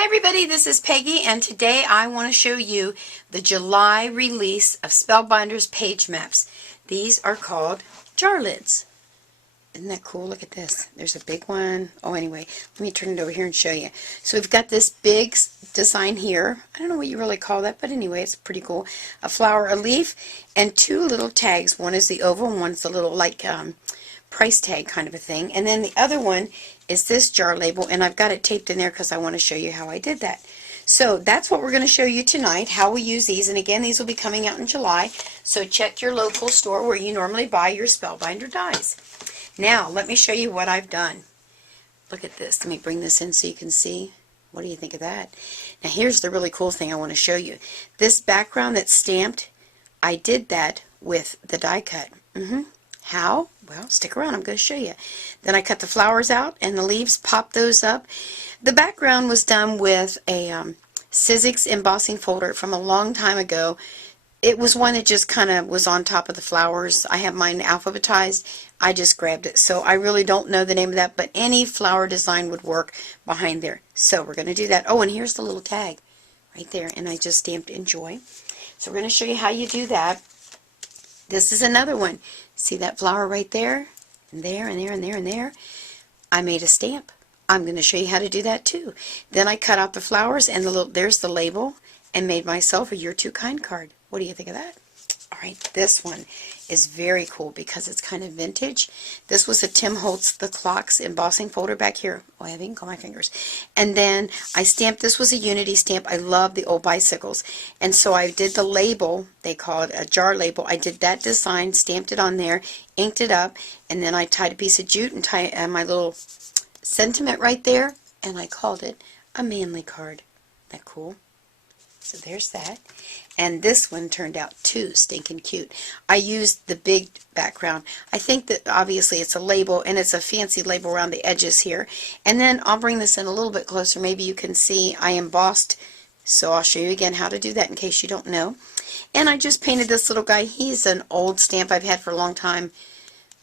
Hi everybody, this is Peggy, and today I want to show you the July release of Spellbinders page maps. These are called jar lids. Isn't that cool? Look at this. There's a big one. Oh, anyway, let me turn it over here and show you. So we've got this big design here. I don't know what you really call that, but anyway, it's pretty cool. A flower, a leaf, and two little tags. One is the oval, and one's the little like price tag kind of a thing. And then the other one is this jar label, and I've got it taped in there because I want to show you how I did that. So that's what we're going to show you tonight, how we use these. And again, these will be coming out in July. So check your local store where you normally buy your Spellbinder dies. Now, let me show you what I've done. Look at this. Let me bring this in so you can see. What do you think of that? Now, here's the really cool thing I want to show you. This background that's stamped, I did that with the die cut. How? Well, stick around. I'm going to show you. Then I cut the flowers out and the leaves, popped those up. The background was done with a Sizzix embossing folder from a long time ago. It was one that just kind of was on top of the flowers. I have mine alphabetized. I just grabbed it. So I really don't know the name of that, but any flower design would work behind there. So we're going to do that. Oh, and here's the little tag right there. And I just stamped Enjoy. So we're going to show you how you do that. This is another one. See that flower right there? And there, and there, and there, and there. I made a stamp. I'm going to show you how to do that too. Then I cut out the flowers and there's the label and made myself a You're Too Kind card. What do you think of that? Alright, this one is very cool because it's kind of vintage. This was a Tim Holtz The Clocks embossing folder back here. Oh, I have ink on my fingers. And then I stamped, this was a Unity stamp. I love the old bicycles. And so I did the label, they call it a jar label. I did that design, stamped it on there, inked it up, and then I tied a piece of jute and tied my little sentiment right there, and I called it a manly card. Isn't that cool? So there's that. And this one turned out too stinking cute. I used the big background. I think that obviously it's a label, and it's a fancy label around the edges here. And then I'll bring this in a little bit closer. Maybe you can see I embossed. So I'll show you again how to do that in case you don't know. And I just painted this little guy. He's an old stamp I've had for a long time.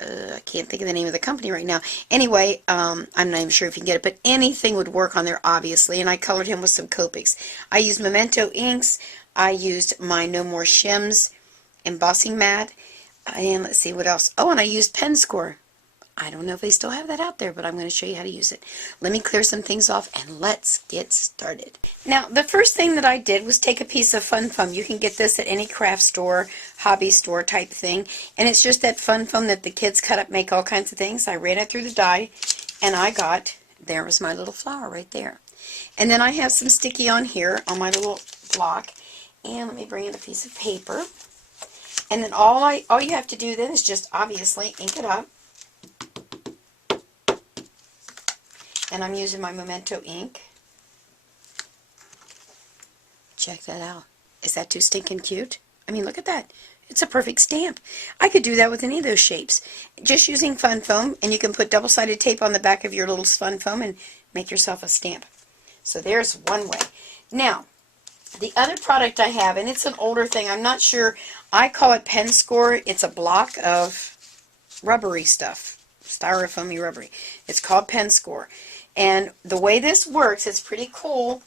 I can't think of the name of the company right now. Anyway, I'm not even sure if you can get it, but anything would work on there, obviously, and I colored him with some Copics. I used Memento inks. I used my No More Shims embossing mat, and let's see what else. Oh, and I used Pen Score. I don't know if they still have that out there, but I'm going to show you how to use it. Let me clear some things off, and let's get started. Now, the first thing that I did was take a piece of Fun Foam. You can get this at any craft store, hobby store type thing, and it's just that Fun Foam that the kids cut up, make all kinds of things. I ran it through the die, and I got, there was my little flower right there. And then I have some sticky on here on my little block, and let me bring in a piece of paper. And then all you have to do then is just obviously ink it up. And I'm using my Memento ink. Check that out. Is that too stinking cute? I mean, look at that. It's a perfect stamp. I could do that with any of those shapes. Just using Fun Foam, and you can put double-sided tape on the back of your little Fun Foam and make yourself a stamp. So there's one way. Now, the other product I have, and it's an older thing, I'm not sure, I call it Pen Score. It's a block of rubbery stuff, styrofoamy rubbery. It's called Pen Score. And the way this works, it's pretty cool.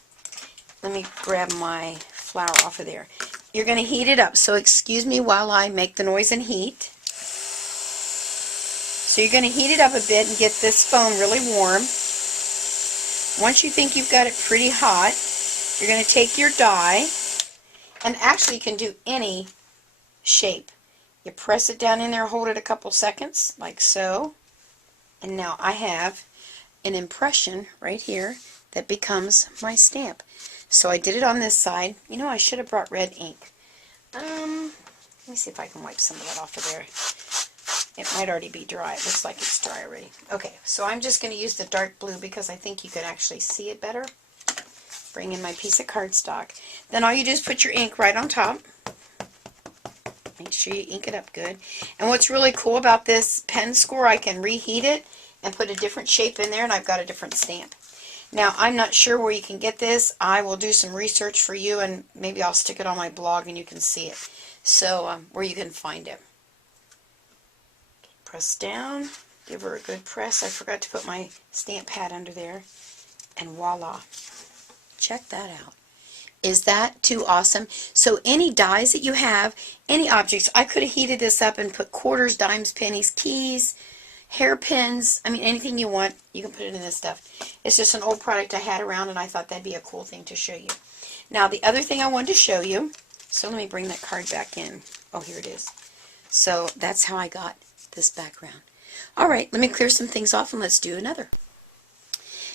Let me grab my flour off of there. You're going to heat it up. So excuse me while I make the noise and heat. So you're going to heat it up a bit and get this foam really warm. Once you think you've got it pretty hot, you're going to take your die, and actually you can do any shape. You press it down in there, hold it a couple seconds, like so. And now I have an impression right here that becomes my stamp. So I did it on this side. You know, I should have brought red ink. Let me see if I can wipe some of that off of there. It might already be dry. It looks like it's dry already. Okay, so I'm just going to use the dark blue because I think you can actually see it better. Bring in my piece of cardstock. Then all you do is put your ink right on top. Make sure you ink it up good. And what's really cool about this Pen Score, I can reheat it and put a different shape in there, and I've got a different stamp. Now, I'm not sure where you can get this. I will do some research for you, and maybe I'll stick it on my blog and you can see it. So, where you can find it. Press down. Give her a good press. I forgot to put my stamp pad under there. And voila. Check that out. Is that too awesome? So any dies that you have, any objects, I could have heated this up and put quarters, dimes, pennies, keys, hairpins, I mean anything you want, you can put it in this stuff. It's just an old product I had around and I thought that'd be a cool thing to show you. Now the other thing I wanted to show you, so let me bring that card back in. Oh, here it is. So that's how I got this background. Alright, let me clear some things off and let's do another.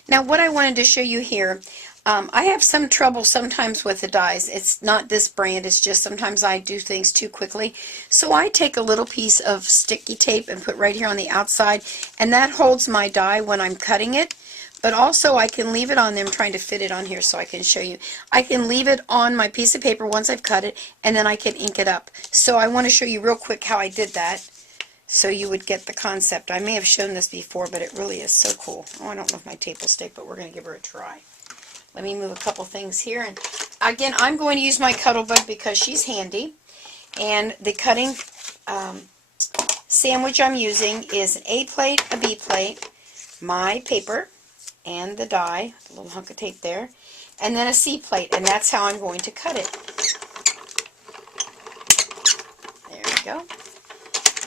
Now what I wanted to show you here, I have some trouble sometimes with the dies. It's not this brand, it's just sometimes I do things too quickly. So I take a little piece of sticky tape and put right here on the outside, and that holds my die when I'm cutting it. But also I can leave it on there. I'm trying to fit it on here so I can show you. I can leave it on my piece of paper once I've cut it, and then I can ink it up. So I want to show you real quick how I did that, so you would get the concept. I may have shown this before, but it really is so cool. Oh, I don't know if my tape will stick, but we're going to give her a try. Let me move a couple things here. And again, I'm going to use my Cuttlebug because she's handy. And the cutting sandwich I'm using is an A plate, a B plate, my paper, and the die, a little hunk of tape there, and then a C plate, and that's how I'm going to cut it. There we go.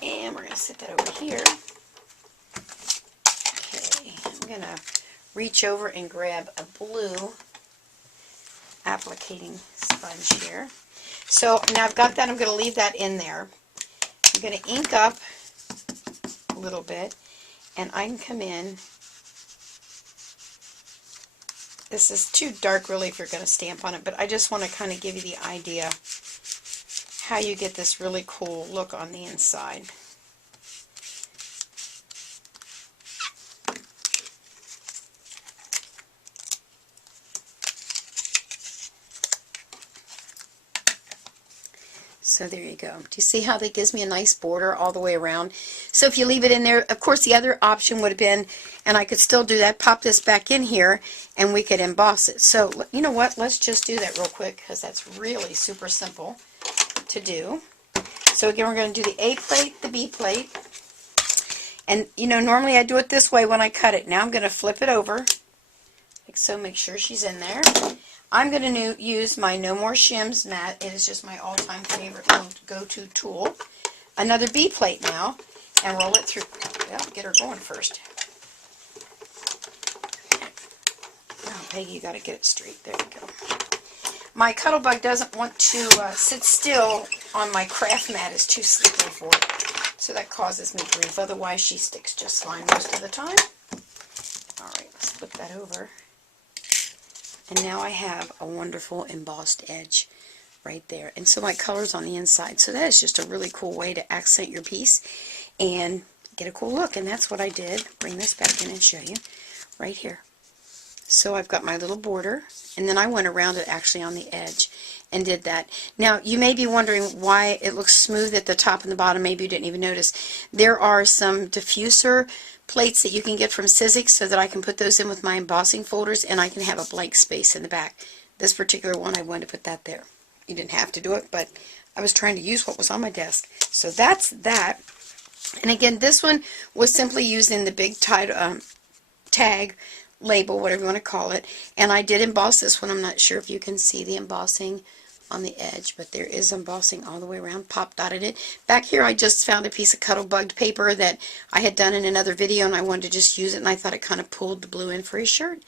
And we're going to set that over here. Okay, I'm going to reach over and grab a blue applicating sponge here. So now I've got that, I'm going to leave that in there. I'm going to ink up a little bit, and I can come in. This is too dark really if you're going to stamp on it, but I just want to kind of give you the idea how you get this really cool look on the inside. So there you go. Do you see how that gives me a nice border all the way around? So if you leave it in there, of course the other option would have been, and I could still do that, pop this back in here and we could emboss it. So you know what, let's just do that real quick because that's really super simple to do. So again, we're going to do the A plate, the B plate, and you know normally I do it this way when I cut it. Now I'm going to flip it over like so, make sure she's in there. I'm going to use my No More Shims mat. It is just my all-time favorite go-to tool. Another B plate now, and roll it through. Well, get her going first. Oh, Peggy, you got to get it straight. There you go. My Cuttlebug doesn't want to sit still on my craft mat. It's too slippery for it. So that causes me grief. Otherwise, she sticks just fine most of the time. All right, let's flip that over. And now I have a wonderful embossed edge right there. And so my color's on the inside. So that is just a really cool way to accent your piece and get a cool look. And that's what I did. Bring this back in and show you right here. So I've got my little border, and then I went around it actually on the edge and did that. Now you may be wondering why it looks smooth at the top and the bottom. Maybe you didn't even notice. There are some diffuser plates that you can get from Sizzix so that I can put those in with my embossing folders, and I can have a blank space in the back. This particular one, I wanted to put that there. You didn't have to do it, but I was trying to use what was on my desk. So that's that. And again, this one was simply using the big tag label, whatever you want to call it, and I did emboss this one. I'm not sure if you can see the embossing on the edge, but there is embossing all the way around. Pop dotted it. Back here I just found a piece of Cuddlebugged paper that I had done in another video, and I wanted to just use it, and I thought it kind of pulled the blue in for his shirt.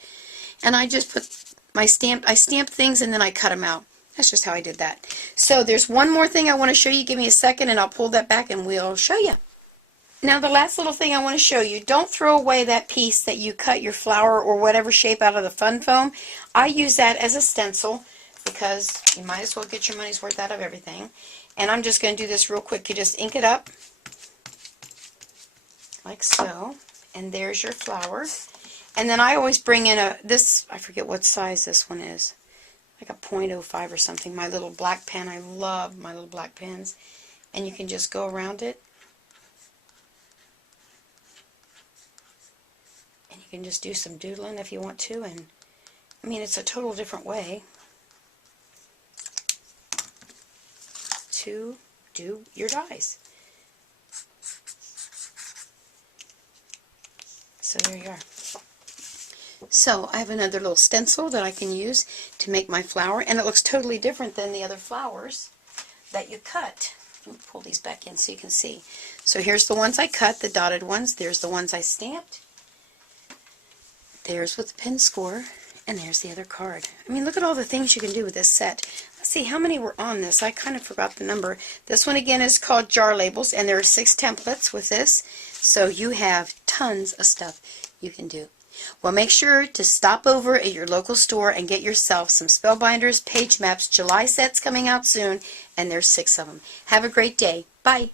And I just put my I stamped things and then I cut them out. That's just how I did that. So there's one more thing I want to show you. Give me a second and I'll pull that back and we'll show you. Now the last little thing I want to show you, don't throw away that piece that you cut your flower or whatever shape out of the fun foam. I use that as a stencil because you might as well get your money's worth out of everything. And I'm just going to do this real quick. You just ink it up like so, and there's your flower. And then I always bring in this, I forget what size this one is, like a .05 or something, my little black pen. I love my little black pens. And you can just go around it. And you can just do some doodling if you want to. And I mean, it's a total different way to do your dies. So there you are. So I have another little stencil that I can use to make my flower, and it looks totally different than the other flowers that you cut. Let me pull these back in so you can see. So here's the ones I cut, the dotted ones. There's the ones I stamped. There's with the pin score, and there's the other card. I mean, look at all the things you can do with this set. Let's see how many were on this. I kind of forgot the number. This one again is called Jar Labels, and there are 6 templates with this. So you have tons of stuff you can do. Well, make sure to stop over at your local store and get yourself some Spellbinders page maps. July set's coming out soon, and there's 6 of them. Have a great day. Bye.